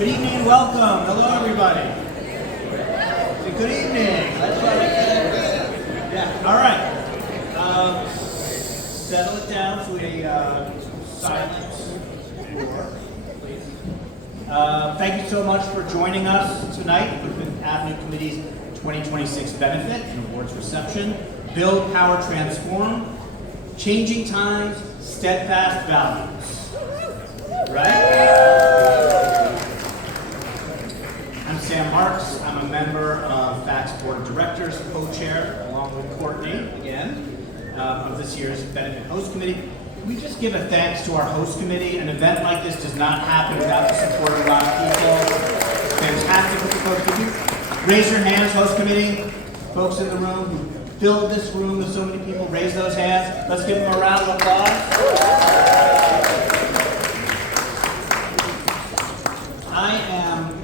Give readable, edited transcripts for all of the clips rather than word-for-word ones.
Good evening and welcome. Hello, everybody. Good evening. Let's try that. Yeah. All right. Settle it down to a silent roar, please. Thank you so much for joining us tonight for the Avenue Committee's 2026 benefit and awards reception. Build, Power, Transform. Changing times, steadfast values. Right? I'm Sam Marks. I'm a member of FACT's Board of Directors, co-chair, along with Courtney, again, of this year's Benefit Host Committee. We just give a thanks to our host committee. An event like this does not happen without the support of a lot of people. Fantastic with the host committee. Raise your hands, host committee. Folks in the room who filled this room with so many people, raise those hands. Let's give them a round of applause. I am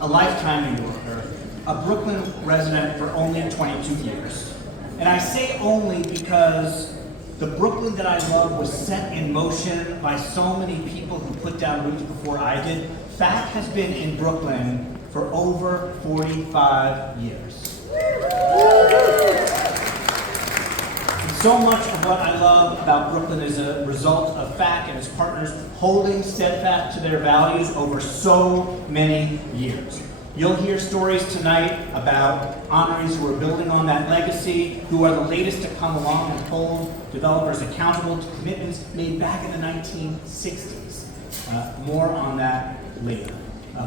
a lifetime New Yorker, a Brooklyn resident for only 22 years. And I say only because the Brooklyn that I love was set in motion by so many people who put down roots before I did. FACT has been in Brooklyn for over 45 years. So much of what I love about Brooklyn is a result of FACT and its partners holding steadfast to their values over so many years. You'll hear stories tonight about honorees who are building on that legacy, who are the latest to come along and hold developers accountable to commitments made back in the 1960s. More on that later.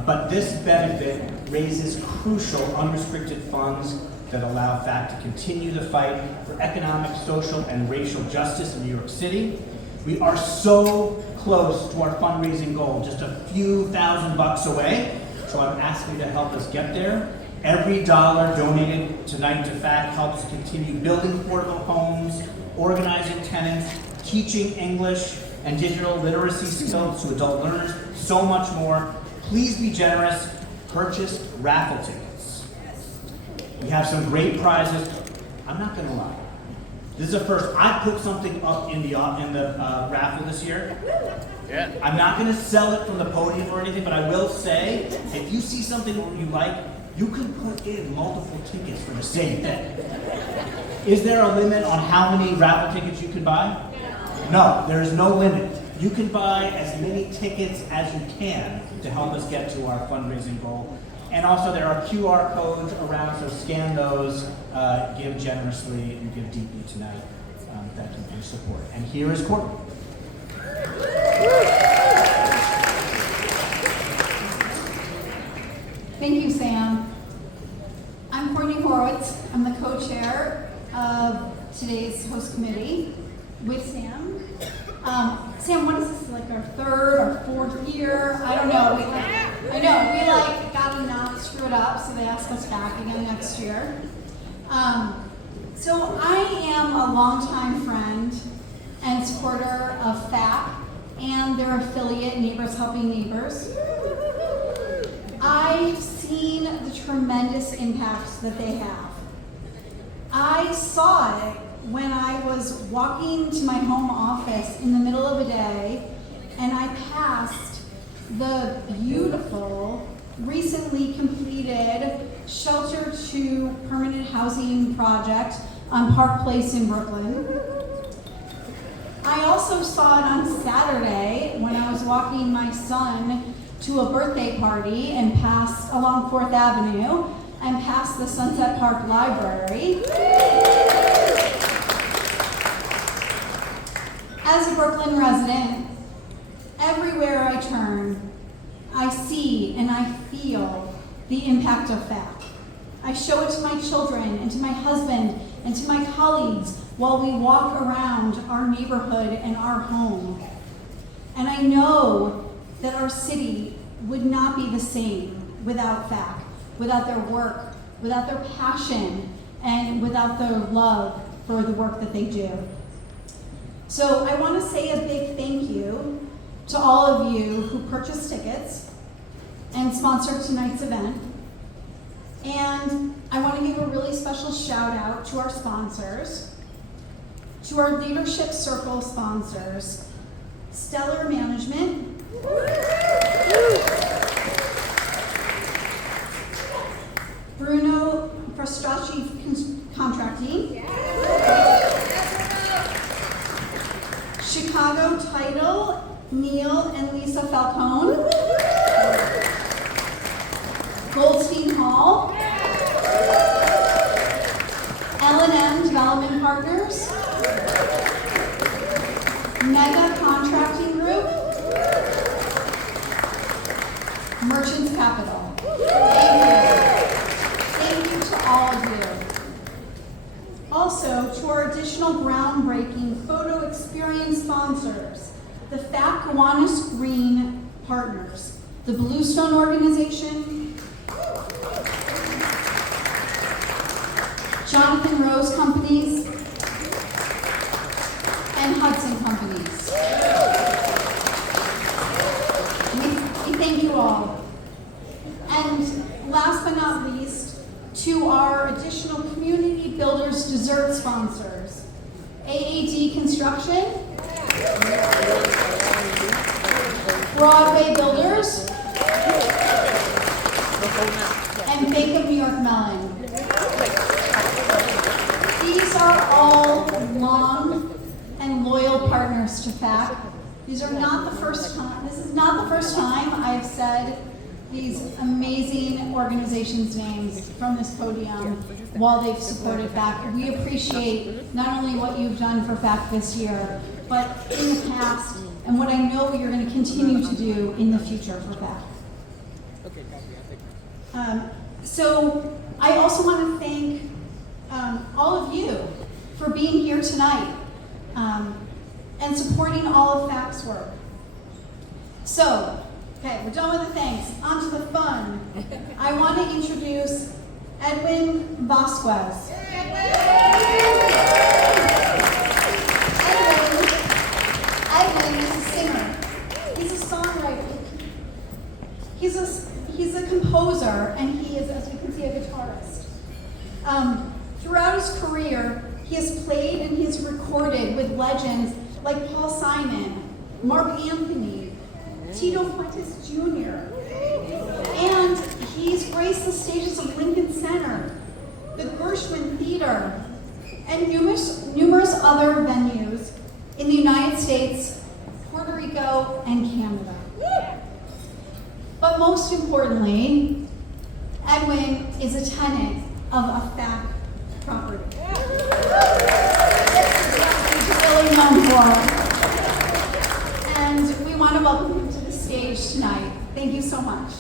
But this benefit raises crucial unrestricted funds that allow FACT to continue the fight for economic, social, and racial justice in New York City. We are so close to our fundraising goal, just a few $1,000 away. So I'm asking you to help us get there. Every dollar donated tonight to FACT helps continue building affordable homes, organizing tenants, teaching English and digital literacy skills to adult learners, so much more. Please be generous. Purchase raffle tickets. We have some great prizes. I'm not going to lie. This is a first. I put something up in the raffle this year. Yeah. I'm not going to sell it from the podium or anything, but I will say, if you see something you like, you can put in multiple tickets for the same thing. Is there a limit on how many raffle tickets you can buy? No, there is no limit. You can buy as many tickets as you can to help us get to our fundraising goal. And also there are QR codes around, so scan those, give generously, and give deeply tonight. Thank you for your support. And here is Courtney. Thank you, Sam. I'm Courtney Horowitz. I'm the co-chair of today's host committee with Sam. Sam, what is this, like our third or fourth year? I don't know. We got to not screw it up, so they asked us back again next year. So I am a longtime friend and supporter of FACT and their affiliate, Neighbors Helping Neighbors. I've seen the tremendous impact that they have. I saw it when I was walking to my home office in the middle of a day, and I passed the beautiful, recently completed Shelter to Permanent Housing project on Park Place in Brooklyn. I also saw it on Saturday when I was walking my son to a birthday party and passed along 4th Avenue and past the Sunset Park Library. As a Brooklyn resident, everywhere I turn, I see and I feel the impact of FACT. I show it to my children and to my husband and to my colleagues while we walk around our neighborhood and our home. And I know that our city would not be the same without FACT, without their work, without their passion, and without their love for the work that they do. So I want to say a big thank you to all of you who purchased tickets and sponsored tonight's event. And I want to give a really special shout out to our sponsors, to our Leadership Circle sponsors, Stellar Management, Merchants Capital. Thank you. Thank you to all of you. Also, to our additional groundbreaking photo experience sponsors, the FAC Gowanus Green Partners, the Bluestone Organization, Jonathan Rose Companies, and Hudson Companies. We thank you all. And last but not least, to our additional Community Builders Dessert sponsors, AAD Construction, Broadway Builders, and Bank of New York Mellon. These are all long and loyal partners to FAC. These are not the first time, this is not the first time I've said these amazing organizations' names from this podium while they've supported FAC. We appreciate not only what you've done for FAC this year, but in the past, and what I know you're going to continue to do in the future for FAC. So I also want to thank all of you for being here tonight and supporting all of FAC's work. So, okay, we're done with the thanks. On to the fun. I want to introduce Edwin Vasquez. Edwin is a singer. He's a songwriter. He's a composer, and he is, as we can see, a guitarist. Throughout his career, he has played and he has recorded with legends like Paul Simon, Mark Anthony, Tito Fuentes Jr., and he's graced the stages of Lincoln Center, the Gershwin Theater, and numerous other venues in the United States, Puerto Rico, and Canada. But most importantly, Edwin is a tenant of a FAC property. This is what he's really known for. And we want to welcome him to the stage tonight. Thank you so much.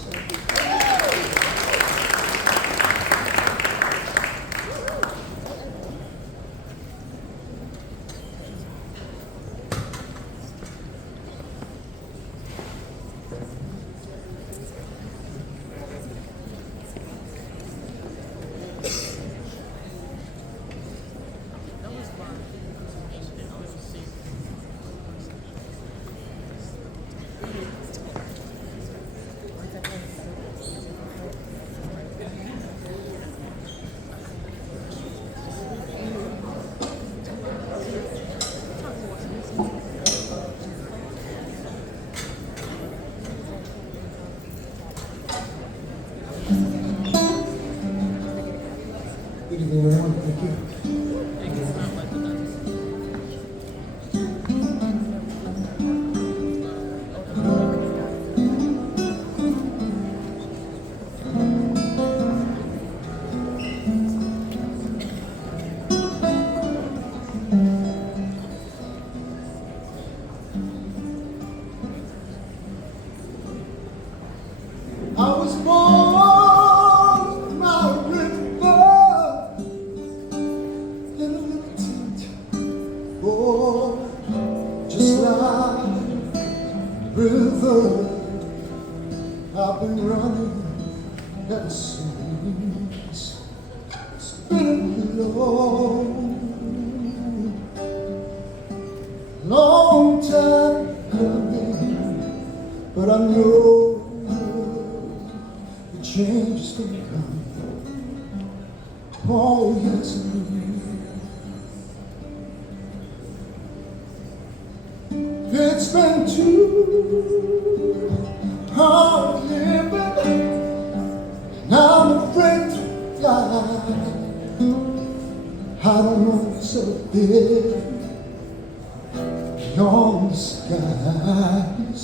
Good evening, everyone. Thank you. I was born by a river in a little tent, oh, just like a river. I've been running ever since. It's been a long time coming, but I know the change is gonna come. Oh, yes, it will. It's been too hard living, and I'm afraid to fly. I don't know what's up there beyond the skies.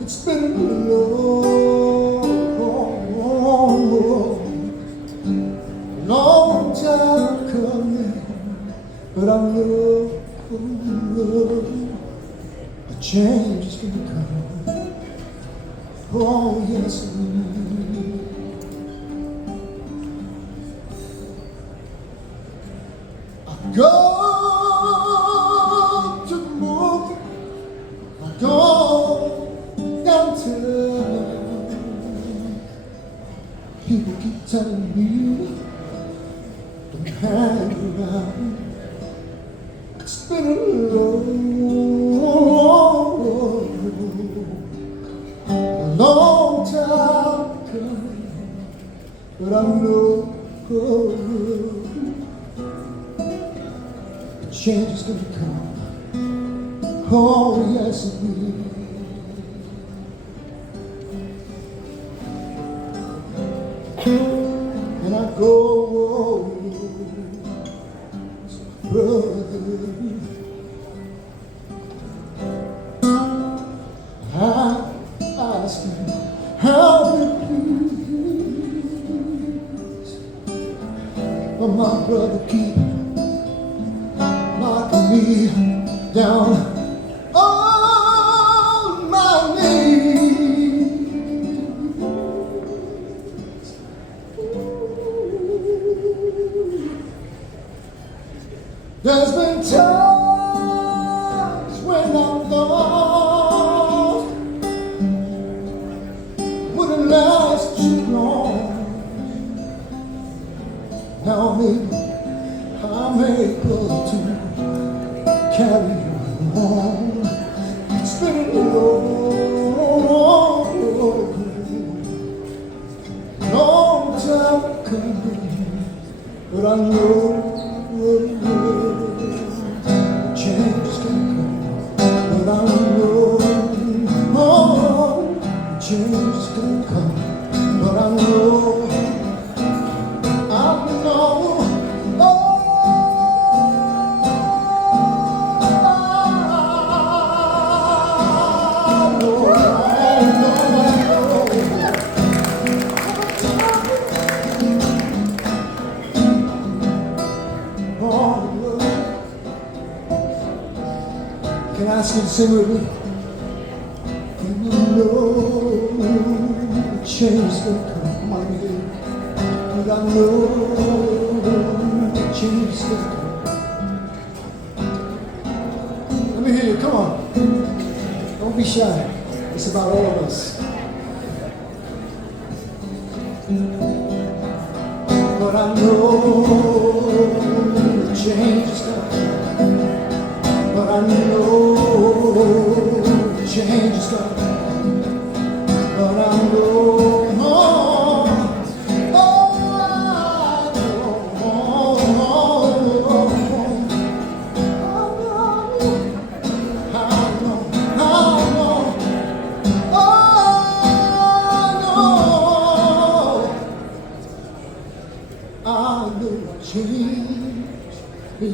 It's been a long time coming, but I know a change is gonna come. Oh, Oh, yes, I've got to move. I've gone downtown. People keep telling me don't hang around. It's been a long time coming, but I know the change is gonna come. Oh, yes, it will. And I go, brother, I ask him, help me please. But my brother keep knocking me down on my knees. There's been times when I'm lost, wouldn't last too long. Now I'm able to carry on. It's been a long time coming, but I know change is gonna come. But I know, change is gonna come. But I know, can I ask you to sing with me? And you know change is gonna come. Come on, you hear? And I know change is gonna come. Let me hear you. Come on. Don't be shy. It's about all of us. But I know change is gonna come. But I know change is coming. But I know, I know change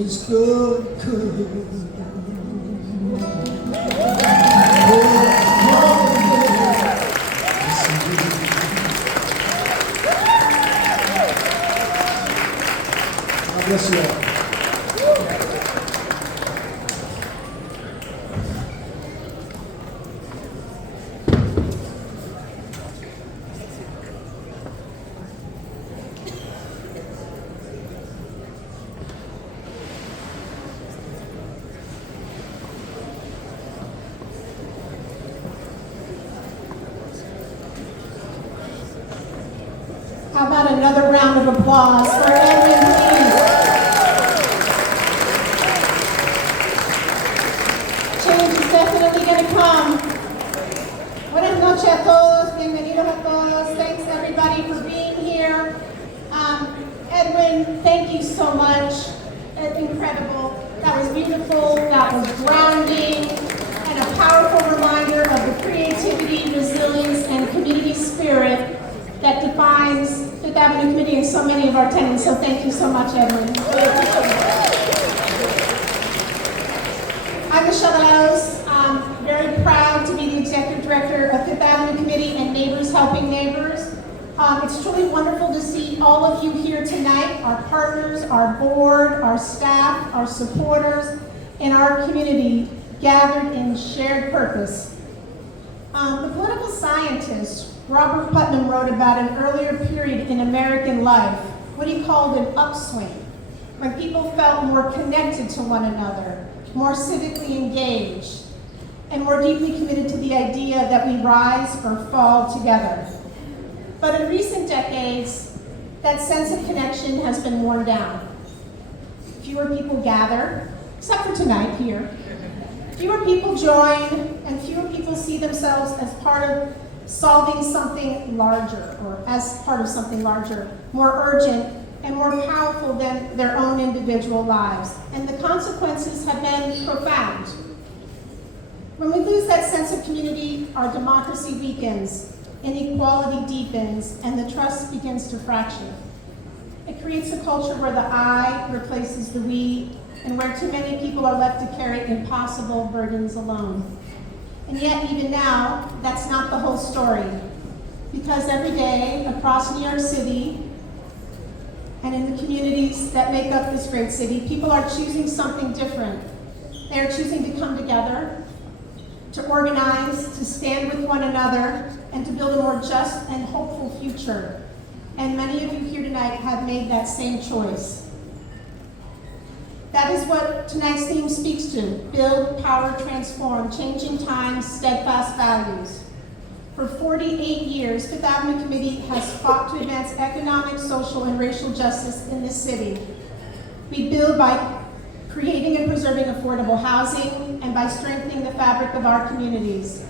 is good. Yes, you are. How about another round of applause for Edwin, please? Change is definitely going to come. Buenas noches a todos, bienvenidos a todos. Thanks everybody for being here. Edwin, thank you so much. Incredible. That was beautiful, that was grounding, and a powerful reminder of the creativity, resilience, and community spirit that defines Fifth Avenue Committee and so many of our tenants. So thank you so much, Edwin. Really appreciate it. I'm Michelle Laos. I'm very proud to be the Executive Director of Fifth Avenue Committee and Neighbors Helping Neighbors. It's truly wonderful to see all of you here tonight, our partners, our board, our staff, our supporters, and our community gathered in shared purpose. The political scientists Robert Putnam wrote about an earlier period in American life, what he called an upswing, when people felt more connected to one another, more civically engaged, and more deeply committed to the idea that we rise or fall together. But in recent decades, that sense of connection has been worn down. Fewer people gather, except for tonight here. Fewer people join, and fewer people see themselves as part of solving something larger, or as part of something larger, more urgent and more powerful than their own individual lives. And the consequences have been profound. When we lose that sense of community, our democracy weakens, inequality deepens, and the trust begins to fracture. It creates a culture where the I replaces the we, and where too many people are left to carry impossible burdens alone. And yet, even now, that's not the whole story. Because every day across New York City and in the communities that make up this great city, people are choosing something different. They are choosing to come together, to organize, to stand with one another, and to build a more just and hopeful future. And many of you here tonight have made that same choice. That is what tonight's theme speaks to: build, power, transform, changing times, steadfast values. For 48 years, Fifth Avenue Committee has fought to advance economic, social, and racial justice in this city. We build by creating and preserving affordable housing and by strengthening the fabric of our communities.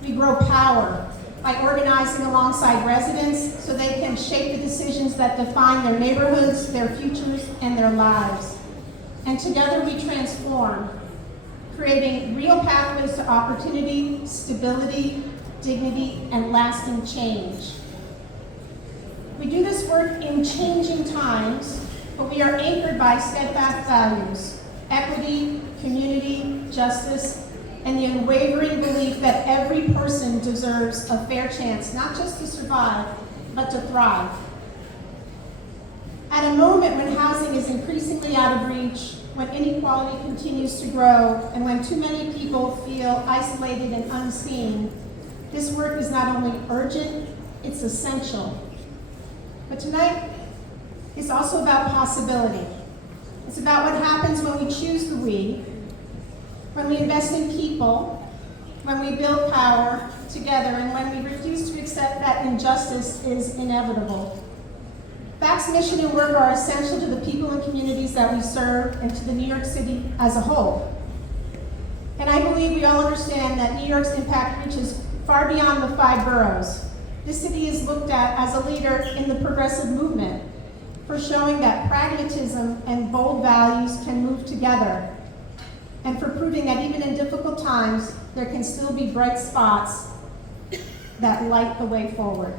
We grow power by organizing alongside residents so they can shape the decisions that define their neighborhoods, their futures, and their lives. And together we transform, creating real pathways to opportunity, stability, dignity, and lasting change. We do this work in changing times, but we are anchored by steadfast values: equity, community, justice, and the unwavering belief that every person deserves a fair chance, not just to survive, but to thrive. At a moment when housing is increasingly out of reach, when inequality continues to grow, and when too many people feel isolated and unseen, this work is not only urgent, it's essential. But tonight is also about possibility. It's about what happens when we choose the we, when we invest in people, when we build power together, and when we refuse to accept that injustice is inevitable. FACT's mission and work are essential to the people and communities that we serve and to the New York City as a whole. And I believe we all understand that New York's impact reaches far beyond the 5 boroughs. This city is looked at as a leader in the progressive movement for showing that pragmatism and bold values can move together, and for proving that even in difficult times, there can still be bright spots that light the way forward.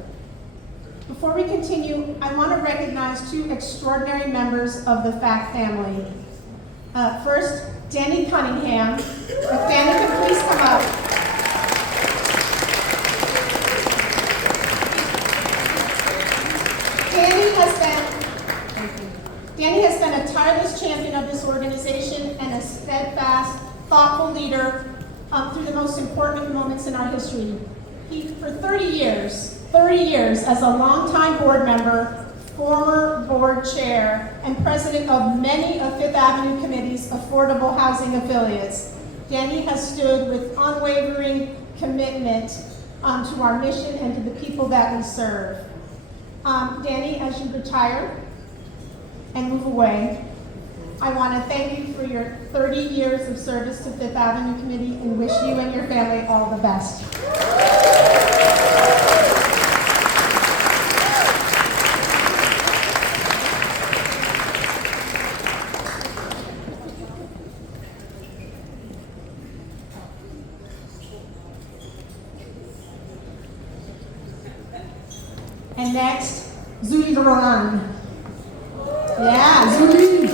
Before we continue, I want to recognize 2 extraordinary members of the FACT family. First, Danny Cunningham. If Danny could please come up. Danny has been a tireless champion of this organization and a steadfast, thoughtful leader through the most important moments in our history. He, for 30 years as a longtime board member, former board chair, and president of many of Fifth Avenue Committee's affordable housing affiliates, Danny has stood with unwavering commitment to our mission and to the people that we serve. Danny, as you retire and move away, I want to thank you for your 30 years of service to Fifth Avenue Committee and wish you and your family all the best. And next, Zuli Roland. Yeah, Zuli.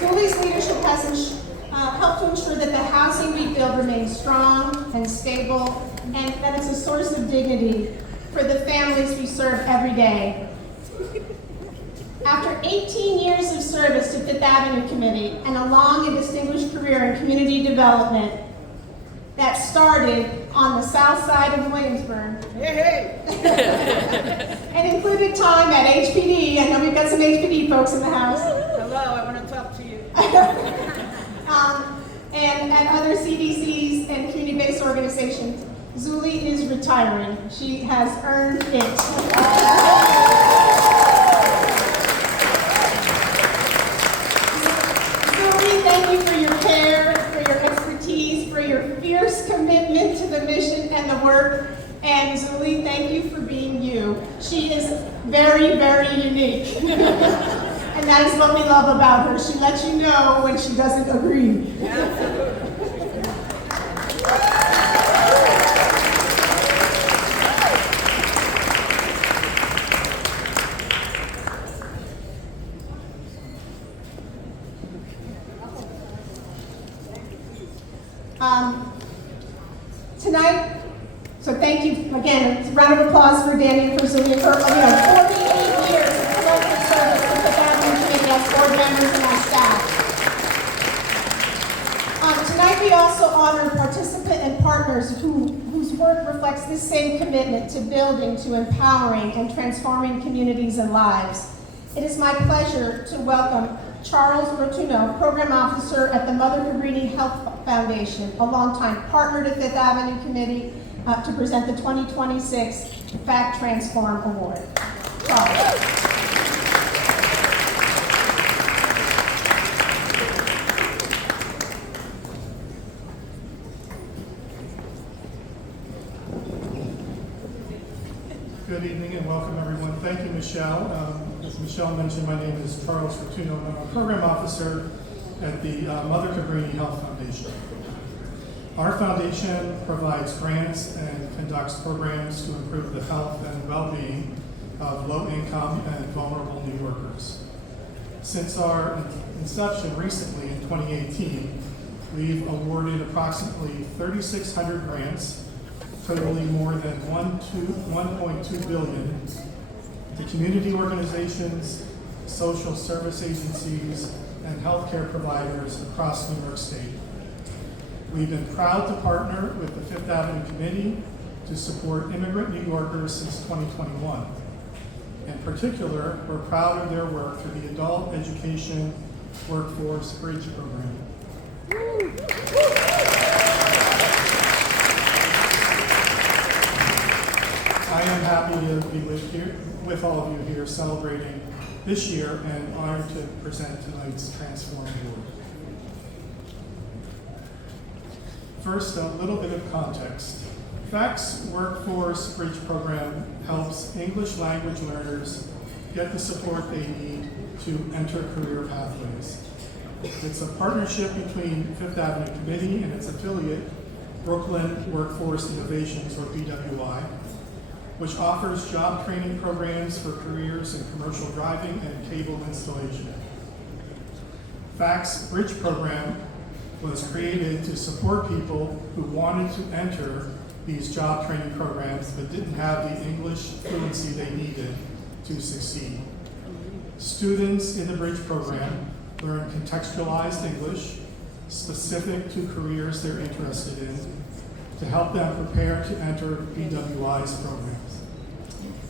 Zuli's leadership has helped to ensure that the housing we build remains strong and stable, and that it's a source of dignity for the families we serve every day. After 18 years of service to Fifth Avenue Committee and a long and distinguished career in community development that started on the south side of Williamsburg, and included time at HPD. I know we've got some HPD folks in the house. Hello, I want to talk to you. And at other CDCs and community-based organizations, Zuli is retiring. She has earned it. Zuli, thank you for your care, for your expertise, for your fierce commitment to the mission and the work. And Zuli, thank you for being you. She is very, very unique. And that is what we love about her. She lets you know when she doesn't agree. Tonight, so thank you again. It's a round of applause for Danny and for Zuli for 48 years of collective service with the Family Committee as board members and our staff. Tonight we also honor participants and partners whose work reflects this same commitment to building, to empowering, and transforming communities and lives. It is my pleasure to welcome Charles Rotuno, Program Officer at the Mother Cabrini Health Foundation, a longtime partner to Fifth Avenue Committee, to present the 2026 Fact Transform Award. Charles. Good evening and welcome everyone. Thank you, Michelle. As Michelle mentioned, my name is Charles Rotuno. I'm a program officer at the Mother Cabrini Health Foundation. Our foundation provides grants and conducts programs to improve the health and well-being of low-income and vulnerable New Yorkers. Since our inception recently in 2018, we've awarded approximately 3,600 grants totaling more than $1.2 billion to community organizations, social service agencies, and healthcare providers across New York State. We've been proud to partner with the Fifth Avenue Committee to support immigrant New Yorkers since 2021. In particular, we're proud of their work through the Adult Education Workforce Bridge Program. I am happy to be with all of you here celebrating this year and honored to present tonight's Transform Award. First, a little bit of context. FACT's Workforce Bridge Program helps English language learners get the support they need to enter career pathways. It's a partnership between Fifth Avenue Committee and its affiliate, Brooklyn Workforce Innovations, or BWI, which offers job training programs for careers in commercial driving and cable installation. FACT's Bridge Program was created to support people who wanted to enter these job training programs but didn't have the English fluency they needed to succeed. Students in the Bridge Program learn contextualized English specific to careers they're interested in to help them prepare to enter BWI's programs.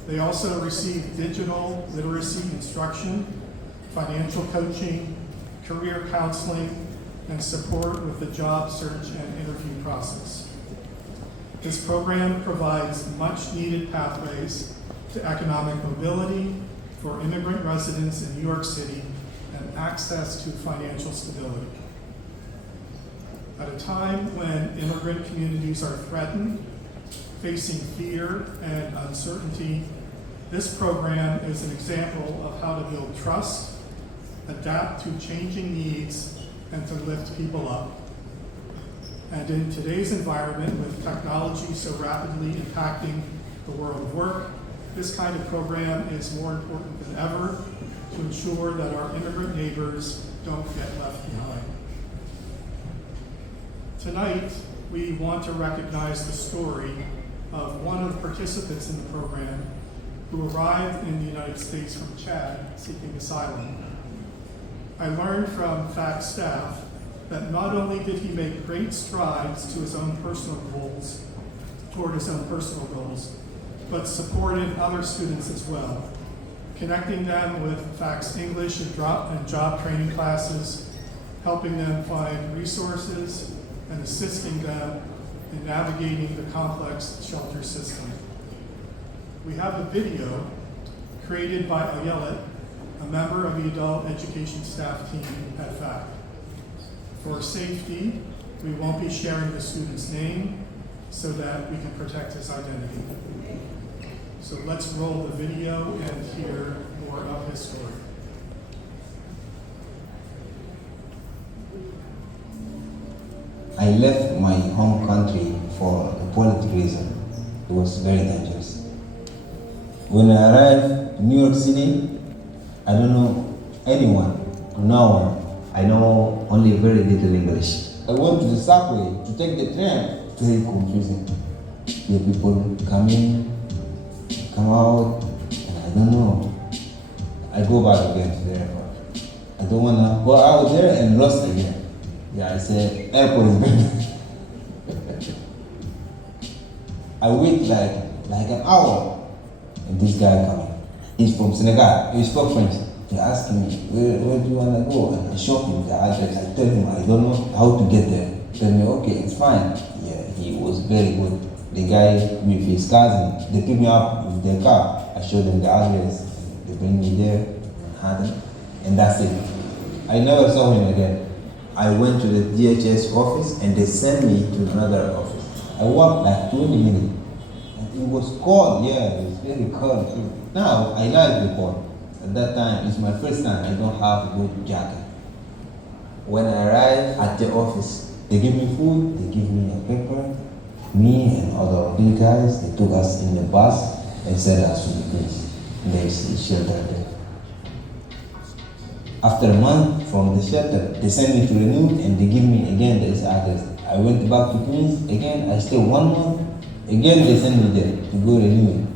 They also receive digital literacy instruction, financial coaching, career counseling, and support with the job search and interview process. This program provides much needed pathways to economic mobility for immigrant residents in New York City and access to financial stability. At a time when immigrant communities are threatened, facing fear and uncertainty, this program is an example of how to build trust, adapt to changing needs, and to lift people up. And in today's environment, with technology so rapidly impacting the world of work, this kind of program is more important than ever to ensure that our immigrant neighbors don't get left behind. Tonight, we want to recognize the story of one of the participants in the program who arrived in the United States from Chad seeking asylum. I learned from FACT staff that not only did he make great strides to his own personal goals, toward his own personal goals, but supported other students as well, connecting them with FACT's English and job training classes, helping them find resources, and assisting them in navigating the complex shelter system. We have a video created by Ayelet, a member of the adult education staff team at FACT. For safety, we won't be sharing the student's name so that we can protect his identity. So let's roll the video and hear more of his story. I left my home country for a political reason. It was very dangerous. When I arrived in New York City, I don't know anyone, no one. I know only very little English. I went to the subway to take the train. Very confusing. The people come in, come out, and I don't know. I go back again to the airport. I don't wanna go out there and lost again. Yeah, I said, airport is better. I wait like an hour, and this guy coming. He's from Senegal. He spoke French. He asked me, where do you wanna go? And I showed him the address. I told him I don't know how to get there. He told me, okay, it's fine. Yeah, he was very good. The guy with his cousin, they picked me up with their car. I showed them the address. They bring me there, Manhattan, and that's it. I never saw him again. I went to the DHS office and they sent me to another office. I walked like 20 minutes. And it was cold, yeah, it was very cold too. Now, I like the cold. At that time, it's my first time, I don't have a good jacket. When I arrived at the office, they give me food, they give me a paper. Me and other big guys, they took us in the bus and sent us to the place. There's a shelter there. After a month from the shelter, they sent me to renew and they give me again this address. I went back to Queens, again I stayed 1 month, again they sent me there to go renew.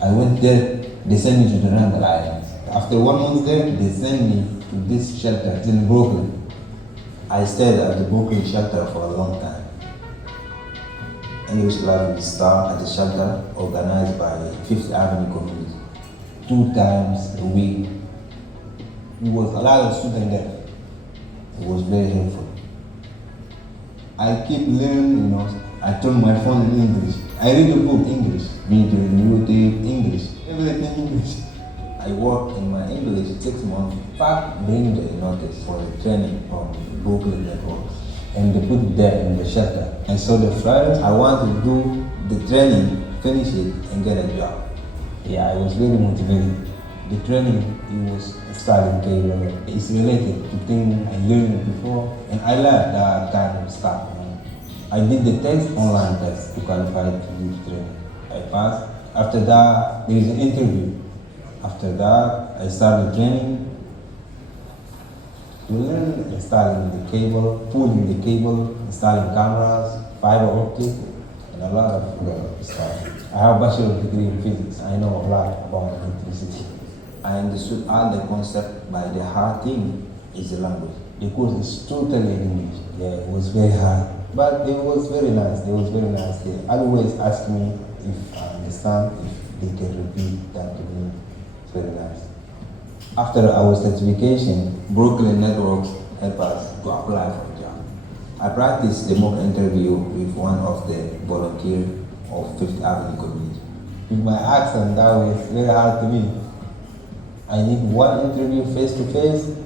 I went there, they sent me to the Randall Islands. After 1 month there, they sent me to this shelter, it's in Brooklyn. I stayed at the Brooklyn shelter for a long time. English class will start at the shelter organized by Fifth Avenue community. 2 times a week. It was a lot of students there. It was very helpful. I keep learning, I turn my phone in English. I read a book English, read the new English, everything English. I worked in my English 6 months. FACT bring the notice for the training from Brooklyn Network. And they put it there in the shelter. I saw the flyers. I want to do the training, finish it, and get a job. Yeah, I was very motivated. The training, it was starting cable. It's related to things I learned before, and I learned that kind of stuff. I did the test, online test, to qualify to do the training. I passed. After that, there is an interview. After that, I started training. To learn installing the cable, pulling the cable, installing cameras, fiber optic, and a lot of stuff. I have a bachelor's degree in physics. I know a lot about electricity. I understood all the concept, but the hard thing is the language. The course is totally in English. Yeah, it was very hard. But it was very nice. They always ask me if I understand, if they can repeat that to me. It's very nice. After our certification, Brooklyn Networks helped us to apply for a job. I practiced the mock interview with one of the volunteers of Fifth Avenue community. With my accent, that was very hard to me. I did 1 interview face-to-face,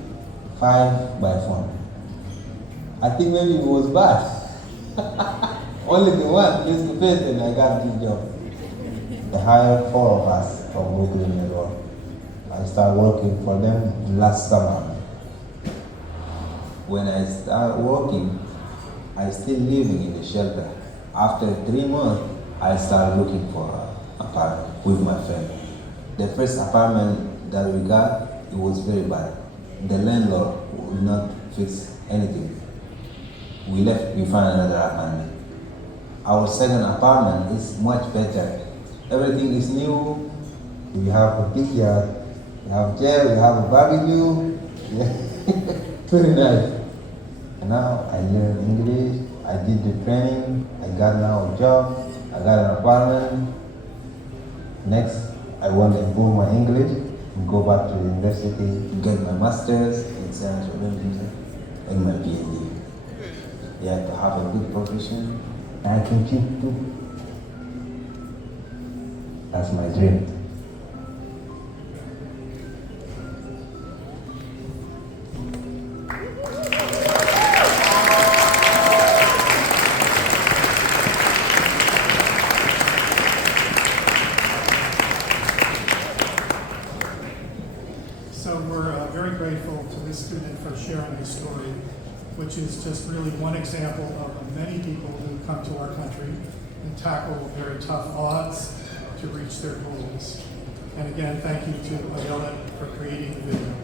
5 by phone. I think maybe it was bad. Only the 1 face-to-face and I got this job. They hired 4 of us from Brooklyn Network. I started working for them last summer. When I started working, I still living in the shelter. After 3 months, I started looking for an apartment with my friend. The first apartment that we got, it was very bad. The landlord would not fix anything. We left, we found another apartment. Our second apartment is much better. Everything is new, We have a big yard, we have jail, we have a barbecue. Yeah. Very nice. And now I learn English, I did the training, I got now a job, I got an apartment. Next, I want to improve my English and go back to the university to get my master's in science and my PhD. Yeah, to have a good profession and I can keep too. That's my dream. So we're very grateful to this student for sharing his story, which is just really one example of many people who come to our country and tackle very tough odds to reach their goals. And again, thank you to Gala for creating the video.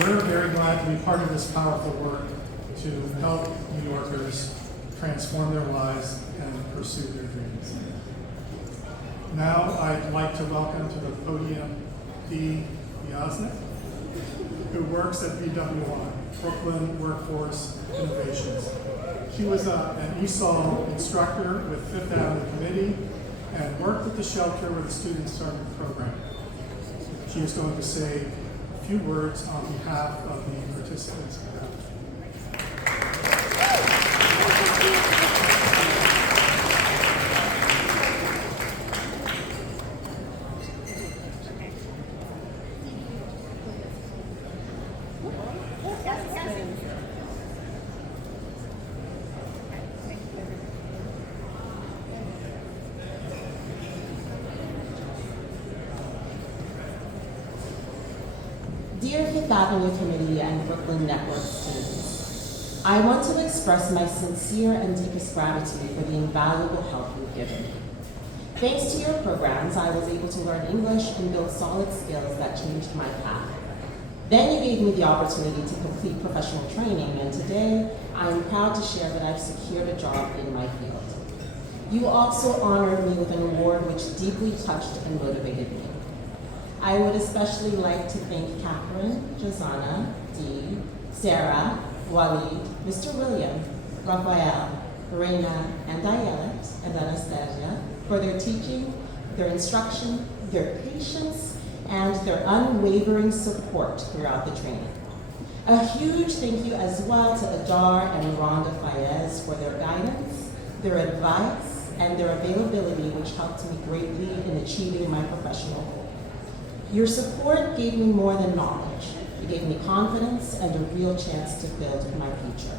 We're very glad to be part of this powerful work to help New Yorkers transform their lives and pursue their dreams. Now I'd like to welcome to the podium Dee Yaznik, who works at BWI, Brooklyn Workforce Innovations. She was an ESOL instructor with Fifth Avenue Committee and worked at the shelter where the students started the program. She is going to say a few words on behalf of the participants. Dear Fifth Avenue Committee and Brooklyn Network students, I want to express my sincere and deepest gratitude for the invaluable help you've given me. Thanks to your programs, I was able to learn English and build solid skills that changed my path. Then you gave me the opportunity to complete professional training, and today I am proud to share that I've secured a job in my field. You also honored me with an award which deeply touched and motivated me. I would especially like to thank Catherine, Josana, Dee, Sarah, Waleed, Mr. William, Raphael, Reina, and Ayelet, and Anastasia for their teaching, their instruction, their patience, and their unwavering support throughout the training. A huge thank you as well to Adar and Rhonda Fayez for their guidance, their advice, and their availability, which helped me greatly in achieving my professional goals. Your support gave me more than knowledge. It gave me confidence and a real chance to build my future.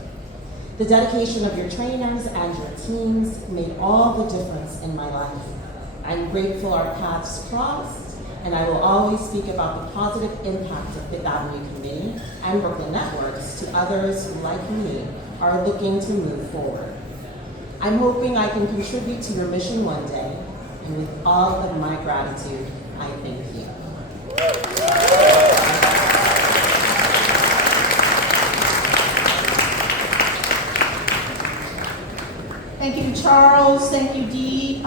The dedication of your trainers and your teams made all the difference in my life. I'm grateful our paths crossed, and I will always speak about the positive impact of Fifth Avenue Committee and Brooklyn Networks to others who, like me, are looking to move forward. I'm hoping I can contribute to your mission one day, and with all of my gratitude, I thank you. Thank you, Charles. Thank you, Dee,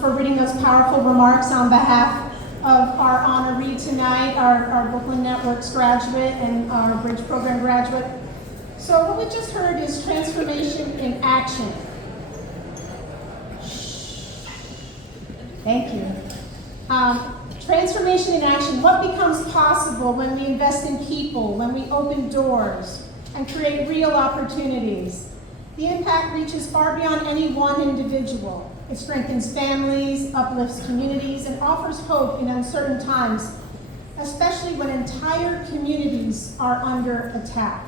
for reading those powerful remarks on behalf of our honoree tonight, our Brooklyn Networks graduate and our Bridge Program graduate. So what we just heard is transformation in action. Thank you. Transformation in action. What becomes possible when we invest in people, when we open doors and create real opportunities? The impact reaches far beyond any one individual. It strengthens families, uplifts communities, and offers hope in uncertain times, especially when entire communities are under attack.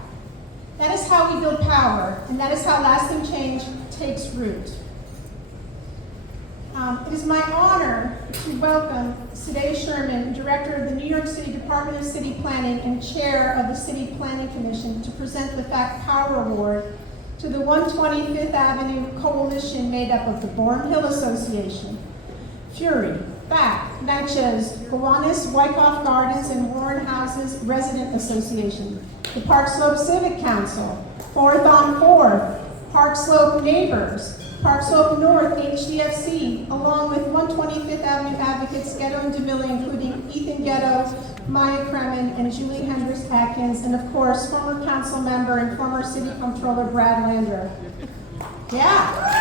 That is how we build power, and that is how lasting change takes root. It is my honor to welcome Sadeh Sherman, Director of the New York City Department of City Planning and Chair of the City Planning Commission, to present the Fact Power Award to the 120 Fifth Avenue Coalition made up of the Bourne Hill Association, Fury, Fact, Natchez, Gowanus, Wyckoff Gardens, and Warren Houses Resident Association, the Park Slope Civic Council, Fourth on Fourth, Park Slope Neighbors, Park Slope North HDFC, along with 125th Avenue advocates Ghetto and DeVille, including Ethan Ghetto, Maya Kremen, and Julie Hendricks Atkins, and of course, former council member and former city comptroller Brad Lander. Yeah.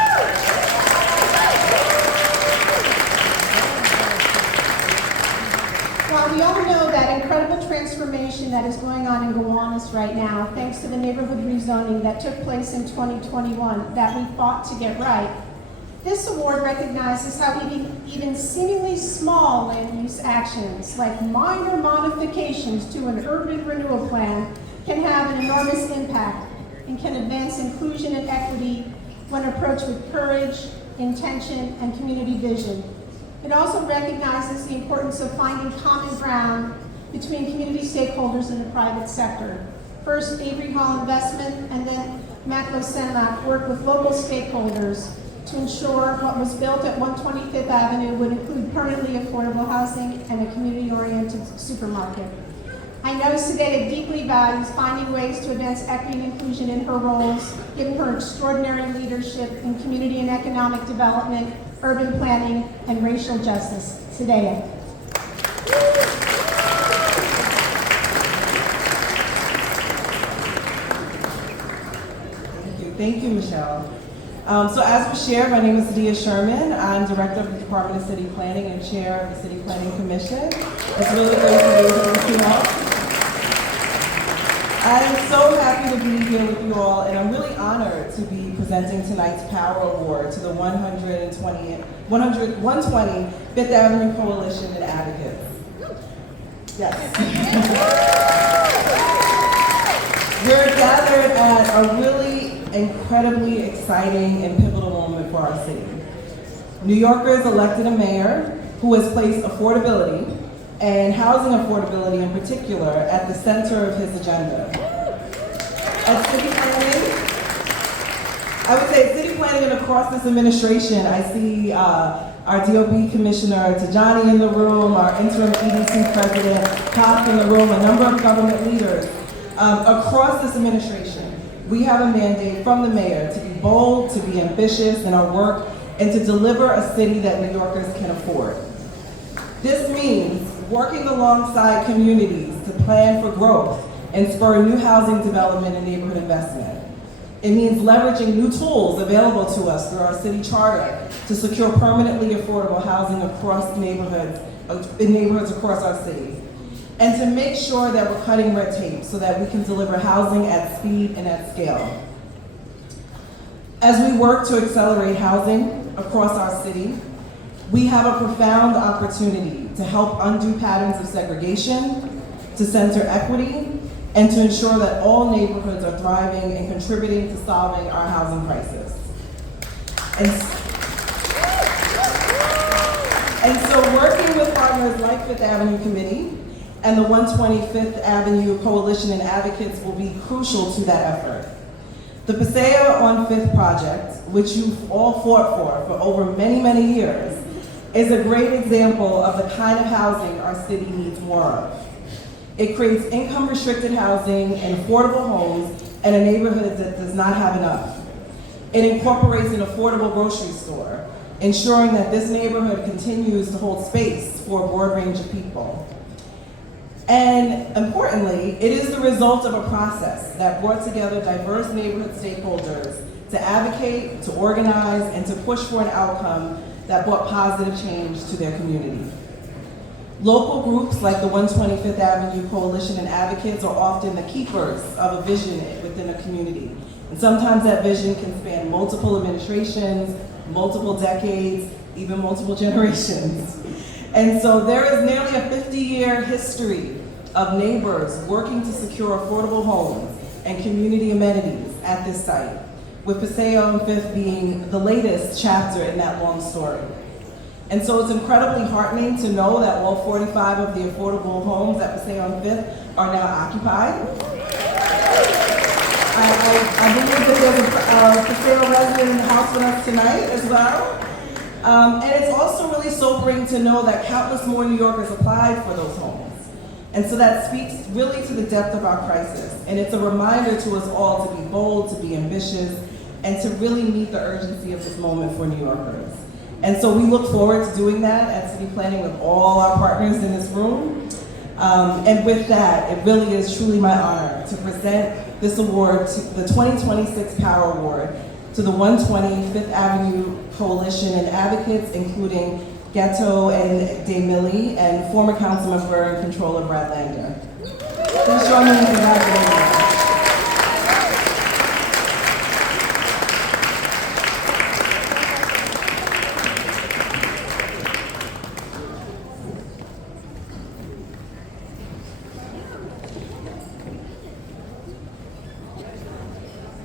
Well, we all know that incredible transformation that is going on in Gowanus right now, thanks to the neighborhood rezoning that took place in 2021 that we fought to get right. This award recognizes how even seemingly small land use actions, like minor modifications to an urban renewal plan, can have an enormous impact and can advance inclusion and equity when approached with courage, intention, and community vision. It also recognizes the importance of finding common ground between community stakeholders in the private sector. First, Avery Hall Investment and then Maclo Senlak worked with local stakeholders to ensure what was built at 125th Avenue would include permanently affordable housing and a community-oriented supermarket. I know Sedeta deeply values finding ways to advance equity and inclusion in her roles, given her extraordinary leadership in community and economic development, urban planning, and racial justice. Sedeta. Thank you, Michelle. So as was shared, my name is Dia Sherman. I'm Director of the Department of City Planning and Chair of the City Planning Commission. It's really great to be here with you all. I am so happy to be here with you all, and I'm really honored to be presenting tonight's Power Award to the 120 Fifth Avenue Coalition and Advocates. Yes. We're gathered at a really incredibly exciting and pivotal moment for our city. New Yorkers elected a mayor who has placed affordability and housing affordability in particular at the center of his agenda. At city planning, I would say city planning and across this administration, I see our DOB Commissioner Tajani in the room, our interim EDC President Kopp in the room, a number of government leaders. Across this administration, we have a mandate from the mayor to be bold, to be ambitious in our work, and to deliver a city that New Yorkers can afford. This means working alongside communities to plan for growth and spur new housing development and neighborhood investment. It means leveraging new tools available to us through our city charter to secure permanently affordable housing across neighborhoods, in neighborhoods across our city. And to make sure that we're cutting red tape so that we can deliver housing at speed and at scale. As we work to accelerate housing across our city, we have a profound opportunity to help undo patterns of segregation, to center equity, and to ensure that all neighborhoods are thriving and contributing to solving our housing crisis. And so working with partners like Fifth Avenue Committee and the 125th Avenue Coalition and Advocates will be crucial to that effort. The Paseo on Fifth project, which you've all fought for over many, many years, is a great example of the kind of housing our city needs more of. It creates income-restricted housing and affordable homes in a neighborhood that does not have enough. It incorporates an affordable grocery store, ensuring that this neighborhood continues to hold space for a broad range of people. And importantly, it is the result of a process that brought together diverse neighborhood stakeholders to advocate, to organize, and to push for an outcome that brought positive change to their community. Local groups like the 125th Avenue Coalition and Advocates are often the keepers of a vision within a community. And sometimes that vision can span multiple administrations, multiple decades, even multiple generations. And so there is nearly a 50-year history of neighbors working to secure affordable homes and community amenities at this site, with Paseo and Fifth being the latest chapter in that long story. And so it's incredibly heartening to know that all 45 of the affordable homes at Paseo and Fifth are now occupied. I believe that there's a Paseo resident in the house with us tonight as well. And it's also really sobering to know that countless more New Yorkers applied for those homes. And so that speaks really to the depth of our crisis. And it's a reminder to us all to be bold, to be ambitious, and to really meet the urgency of this moment for New Yorkers. And so we look forward to doing that at City Planning with all our partners in this room. And with that, it really is truly my honor to present this award, the 2026 Power Award, to the 120 Fifth Avenue Coalition and advocates, including Gatto and DeMilli, and former council member and controller Brad Lander. Please join me in congratulating them.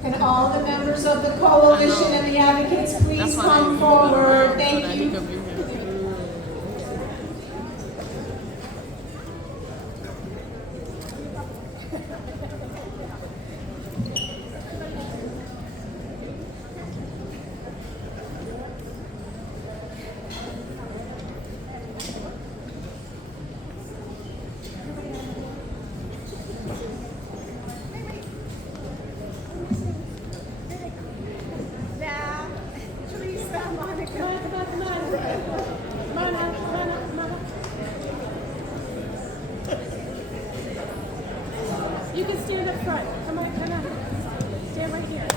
Can all the members of the coalition and the advocates please come forward? Thank you. You can stand up front. Come on, come on. Stand right here.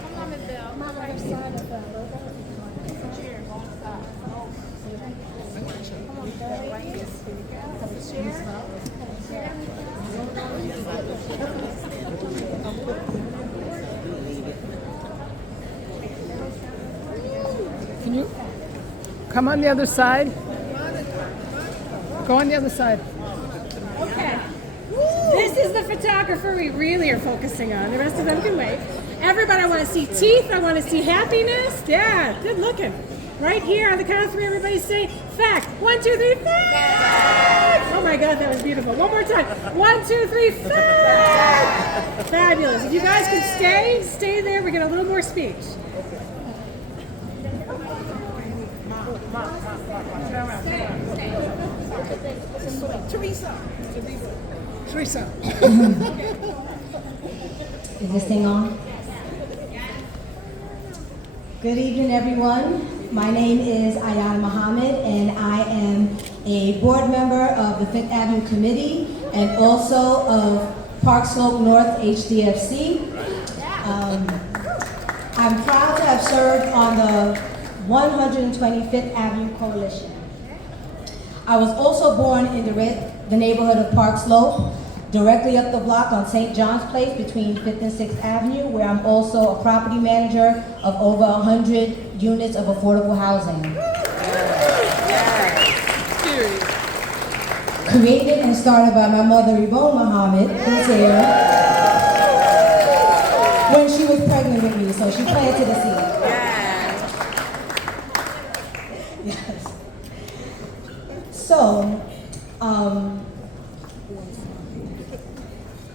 Come on, Bill. Come on, right side of the logo. Chair, one side. Come on, Bill. Right here. Have a chair. Can you come on the other side? Go on the other side. Okay. This is the photographer we really are focusing on. The rest of them can wait. Everybody, I want to see teeth. I want to see happiness. Yeah, good looking. Right here on the count of three, everybody say fact. 1, 2, 3, fact. Oh my God, that was beautiful. One more time. 1, 2, 3, fact. Fabulous. If you guys can stay there. We get a little more speech. Teresa. Is this thing on? Good evening, everyone. My name is Ayana Muhammad, and I am a board member of the Fifth Avenue Committee and also of Park Slope North HDFC. I'm proud to have served on the 125th Avenue Coalition. I was also born in the neighborhood of Park Slope, directly up the block on St. John's Place between 5th and 6th Avenue, where I'm also a property manager of over 100 units of affordable housing. Created and started by my mother, Yvonne Muhammad, who's here, when she was pregnant with me, so she planted the seed. Yes. So,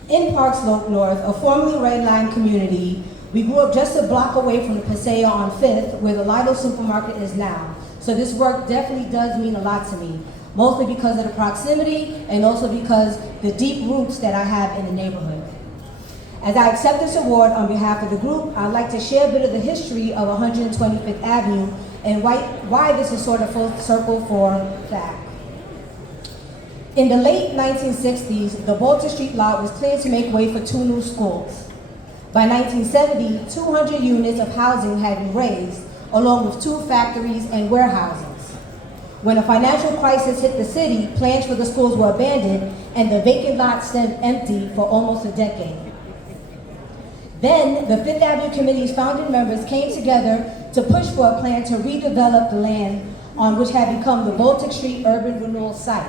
in Park Slope North, a formerly Red Line community, we grew up just a block away from the Paseo on 5th, where the Lidl supermarket is now. So this work definitely does mean a lot to me, mostly because of the proximity and also because the deep roots that I have in the neighborhood. As I accept this award on behalf of the group, I'd like to share a bit of the history of 125th Avenue and why this is sort of full circle for fact. In the late 1960s, the Bolton Street lot was cleared to make way for 2 new schools. By 1970, 200 units of housing had been raised, along with 2 factories and warehouses. When a financial crisis hit the city, plans for the schools were abandoned, and the vacant lot stood empty for almost a decade. Then, the Fifth Avenue Committee's founding members came together to push for a plan to redevelop the land on which had become the Baltic Street Urban Renewal Site.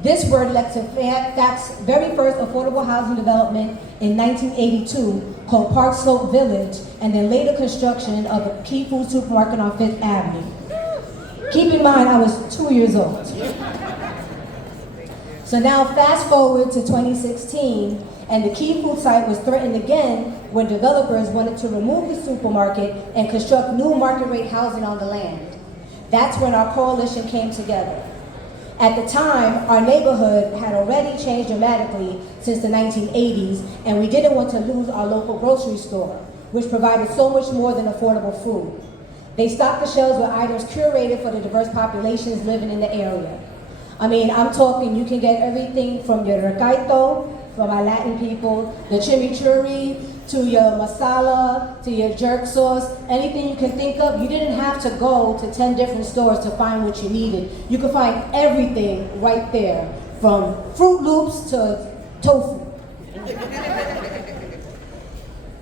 This word led to FACT's very first affordable housing development in 1982 called Park Slope Village, and then later construction of a Key Food supermarket on 5th Avenue. Keep in mind, I was 2 years old. So now fast forward to 2016, and the Key Food site was threatened again when developers wanted to remove the supermarket and construct new market rate housing on the land. That's when our coalition came together. At the time, our neighborhood had already changed dramatically since the 1980s, and we didn't want to lose our local grocery store, which provided so much more than affordable food. They stocked the shelves with items curated for the diverse populations living in the area. I mean, I'm talking, you can get everything from your recaito, from our Latin people, the chimichurri, to your masala, to your jerk sauce, anything you can think of. You didn't have to go to 10 different stores to find what you needed. You could find everything right there, from Fruit Loops to tofu.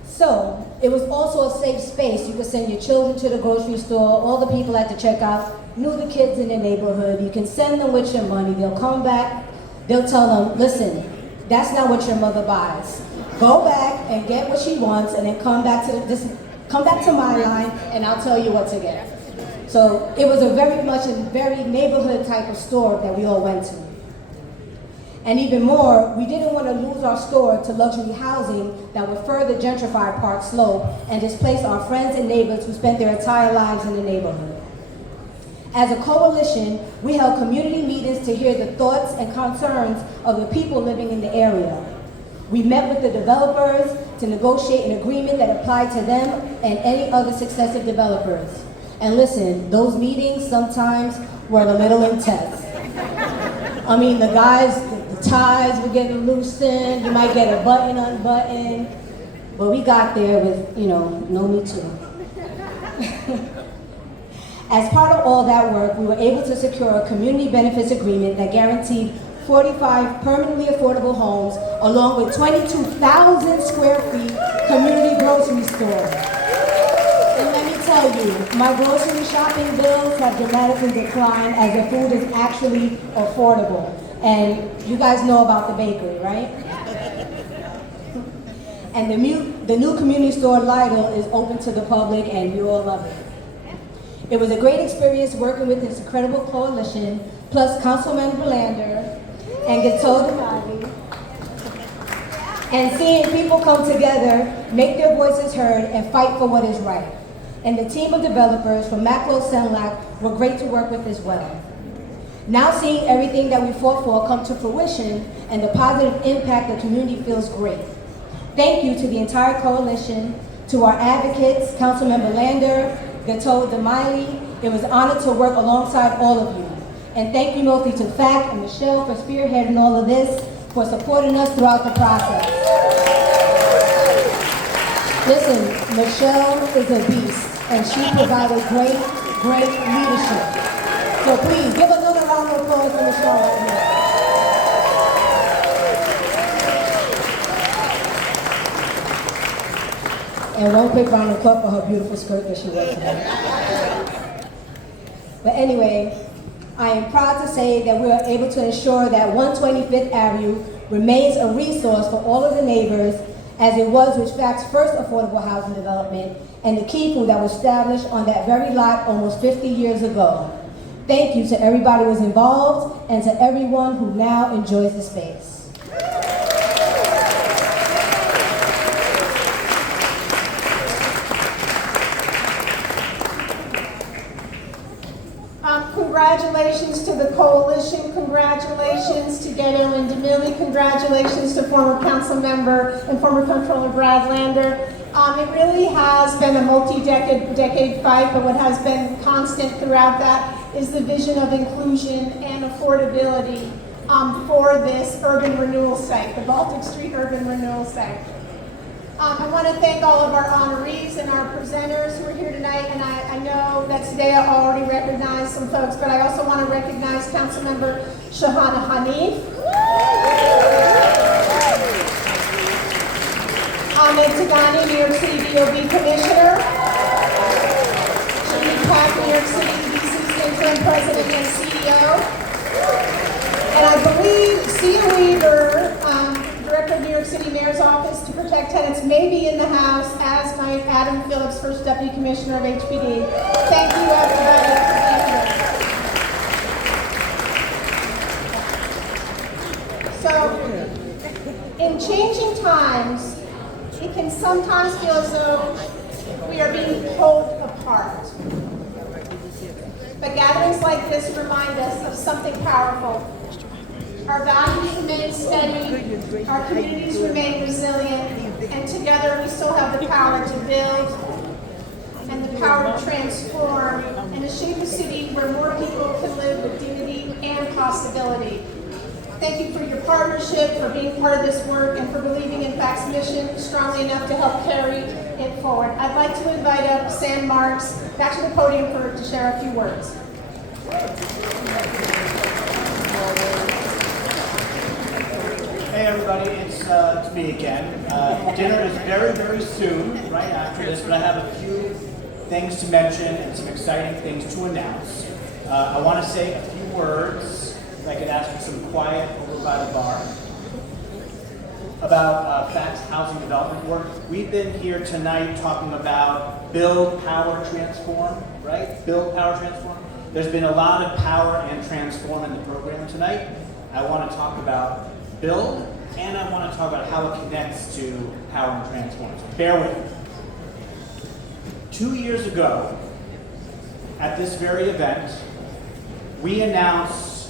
So, it was also a safe space. You could send your children to the grocery store, all the people at the checkout knew the kids in the neighborhood. You can send them with your money, they'll come back, they'll tell them, listen, that's not what your mother buys. Go back and get what she wants, and then come back to my line, and I'll tell you what to get. So it was a very neighborhood type of store that we all went to. And even more, we didn't want to lose our store to luxury housing that would further gentrify Park Slope and displace our friends and neighbors who spent their entire lives in the neighborhood. As a coalition, we held community meetings to hear the thoughts and concerns of the people living in the area. We met with the developers to negotiate an agreement that applied to them and any other successive developers. And listen, those meetings sometimes were a little intense. I mean, the guys, the ties were getting loosened, you might get a button unbuttoned, but we got there with, no Me Too. As part of all that work, we were able to secure a community benefits agreement that guaranteed 45 permanently affordable homes, along with 22,000 square feet community grocery store. And let me tell you, my grocery shopping bills have dramatically declined as the food is actually affordable. And you guys know about the bakery, right? And the new community store, Lidl, is open to the public, and you all love it. It was a great experience working with this incredible coalition, plus Councilman Belander and Gato Damali, and seeing people come together, make their voices heard, and fight for what is right. And the team of developers from Maclo Senlac were great to work with as well. Now seeing everything that we fought for come to fruition and the positive impact the community feels great. Thank you to the entire coalition, to our advocates, Councilman Belander, Gato Damali. It was an honor to work alongside all of you. And thank you mostly to FAC and Michelle for spearheading all of this, for supporting us throughout the process. Listen, Michelle is a beast, and she provided great leadership. So please, give another round of applause for Michelle right here. And one quick round of applause for her beautiful skirt that she wears today. But anyway, I am proud to say that we are able to ensure that 125th Avenue remains a resource for all of the neighbors, as it was with FACT's first affordable housing development and the key food that was established on that very lot almost 50 years ago. Thank you to everybody who was involved and to everyone who now enjoys the space. Congratulations to the coalition, congratulations to Gala and DeMille, congratulations to former council member and former controller Brad Lander. It really has been a multi-decade fight, but what has been constant throughout that is the vision of inclusion and affordability for this urban renewal site, the Baltic Street Urban Renewal Site. I want to thank all of our honorees and our presenters who are here tonight, and I know that today I already recognized some folks, but I also want to recognize Councilmember Shahana Hanif, Ahmed Tagani, New York City DOB Commissioner, Shamik Pak, New York City EDC's interim president and CEO, and I believe Sia Weaver, Director of New York City Mayor's Office to Protect Tenants, may be in the house, as might Adam Phillips, First Deputy Commissioner of HPD. Thank you, everybody, for being here. So, in changing times, it can sometimes feel as though we are being pulled apart. But this remind us of something powerful. Our values remain steady, our communities remain resilient, and together we still have the power to build and the power to transform and to shape a city where more people can live with dignity and possibility. Thank you for your partnership, for being part of this work, and for believing in FACT's mission strongly enough to help carry it forward. I'd like to invite up Sam Marks back to the podium to share a few words. Hey everybody, it's me again. Dinner is very, very soon, right after this, but I have a few things to mention and some exciting things to announce. I want to say a few words, if I could ask for some quiet over by the bar, about FACT's housing development work. We've been here tonight talking about build, power, transform, right? Build, power, transform. There's been a lot of power and transform in the program tonight. I want to talk about build, and I want to talk about how it connects to power and transform. So bear with me. 2 years ago, at this very event, we announced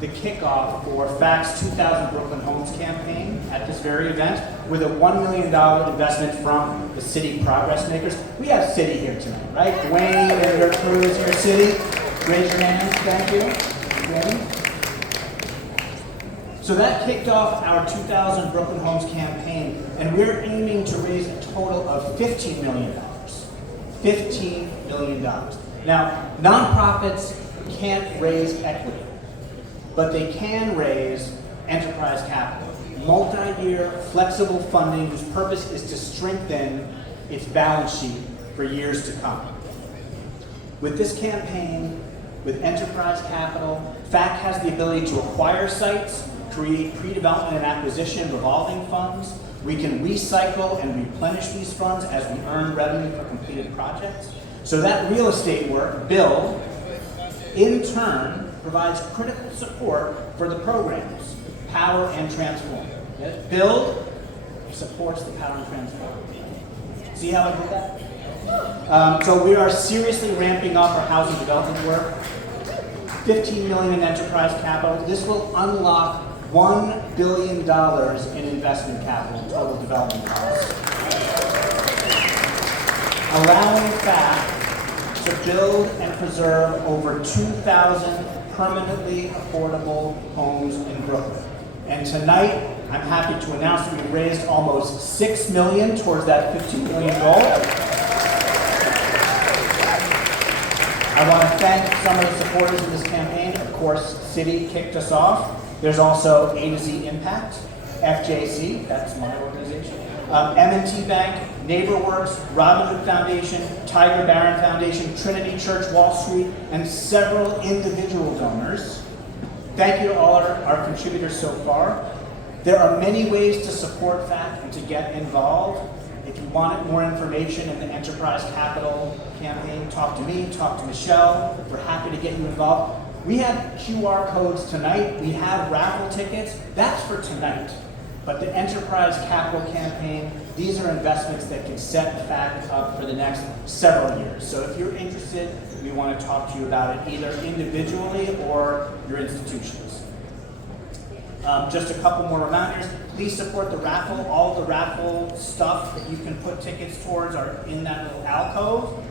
the kickoff for FACT's 2000 Brooklyn Homes campaign at this very event with a $1 million investment from the city progress makers. We have city here tonight, right? Dwayne and your crew is here, city. Raise your hands, thank you. Dwayne. So that kicked off our 2000 Brooklyn Homes campaign, and we're aiming to raise a total of $15 million. $15 million. Now, nonprofits can't raise equity, but they can raise enterprise capital, multi-year flexible funding whose purpose is to strengthen its balance sheet for years to come. With this campaign, with enterprise capital, FACT has the ability to acquire sites, create pre-development and acquisition revolving funds. We can recycle and replenish these funds as we earn revenue for completed projects. So that real estate work, build, in turn, provides critical support for the programs, power and transform. Build supports the power and transform. See how I did that? So we are seriously ramping up our housing development work. $15 million in enterprise capital. This will unlock $1 billion in investment capital, total development costs, allowing FACT to build and preserve over 2,000 permanently affordable homes in Brooklyn. And tonight, I'm happy to announce that we raised almost $6 million towards that $15 million goal. I want to thank some of the supporters of this campaign. Of course, City kicked us off. There's also A to Z Impact, FJC, that's my organization, M&T Bank, NeighborWorks, Robin Hood Foundation, Tiger Barron Foundation, Trinity Church Wall Street, and several individual donors. Thank you to all our contributors so far. There are many ways to support FACT and to get involved. If you want more information in the Enterprise Capital campaign, talk to me, talk to Michelle. We're happy to get you involved. We have QR codes tonight. We have raffle tickets. That's for tonight. But the Enterprise Capital campaign, these are investments that can set FACT up for the next several years. So if you're interested, we want to talk to you about it either individually or your institutions. Just a couple more reminders. Please support the raffle. All the raffle stuff that you can put tickets towards are in that little alcove.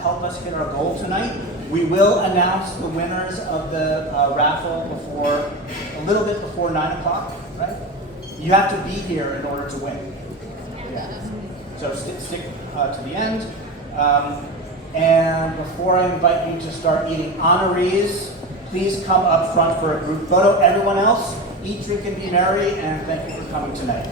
Help us hit our goal tonight. We will announce the winners of the raffle before, a little bit before 9 o'clock, right? You have to be here in order to win. Yeah. So stick to the end. And before I invite you to start eating honorees, please come up front for a group photo. Everyone else, eat, drink, and be merry, and thank you for coming tonight.